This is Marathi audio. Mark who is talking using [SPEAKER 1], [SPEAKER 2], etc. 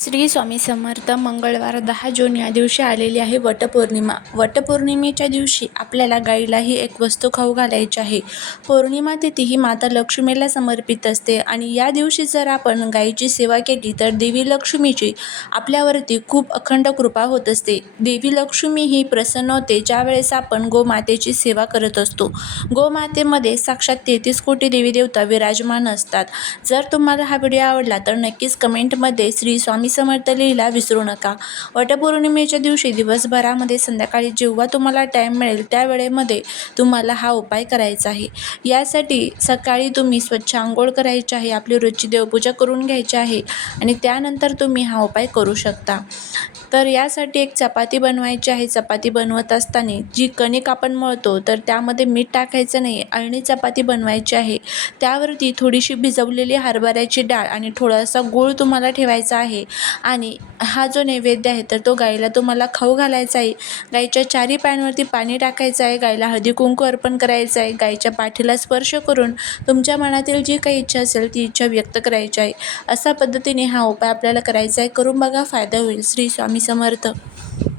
[SPEAKER 1] श्री स्वामी समर्थ मंगळवार दहा जून या दिवशी आलेली आहे वटपौर्णिमा. वटपौर्णिमेच्या दिवशी आपल्याला गाईलाही एक वस्तू खाऊ घालायची आहे. पौर्णिमा तिथी ही माता लक्ष्मीला समर्पित असते आणि या दिवशी जर आपण गाईची सेवा केली तर देवी लक्ष्मीची आपल्यावरती खूप अखंड कृपा होत असते. देवी लक्ष्मी ही प्रसन्न होते ज्यावेळेस आपण गोमातेची सेवा करत असतो. गोमातेमध्ये साक्षात तेहतीस कोटी देवी देवता विराजमान असतात. जर तुम्हाला हा व्हिडिओ आवडला तर नक्कीच कमेंटमध्ये श्री स्वामी समर्थ लिहिला विसरू नका. वटपौर्णिमेच्या दिवशी दिवसभरामध्ये संध्याकाळी जेव्हा तुम्हाला टाईम मिळेल त्यावेळेमध्ये तुम्हाला हा उपाय करायचा आहे. यासाठी सकाळी तुम्ही स्वच्छ आंघोळ करायची आहे आपली रोजची देवपूजा करून घ्यायची आहे आणि त्यानंतर तुम्ही हा उपाय करू शकता. तर यासाठी एक चपाती बनवायची आहे. चपाती बनवत असताना जी कणिक आपण मळतो तर त्यामध्ये मीठ टाकायचं नाही अळणी चपाती बनवायची आहे. त्यावरती थोडीशी भिजवलेली हरभऱ्याची डाळ आणि थोडासा गूळ तुम्हाला ठेवायचा आहे. आणि हा जो नैवेद्य आहे तर तो गाईला तुम्हाला खाऊ घालायचा आहे. गाईच्या चारी पायांवरती पाणी टाकायचं आहे. गाईला हळदी कुंकू अर्पण करायचं आहे. गाईच्या पाठीला स्पर्श करून तुमच्या मनातील जी काही इच्छा असेल ती इच्छा व्यक्त करायची आहे. अशा पद्धतीने हा उपाय आपल्याला करायचा आहे. करून बघा फायदा होईल. श्री स्वामी समर्थ.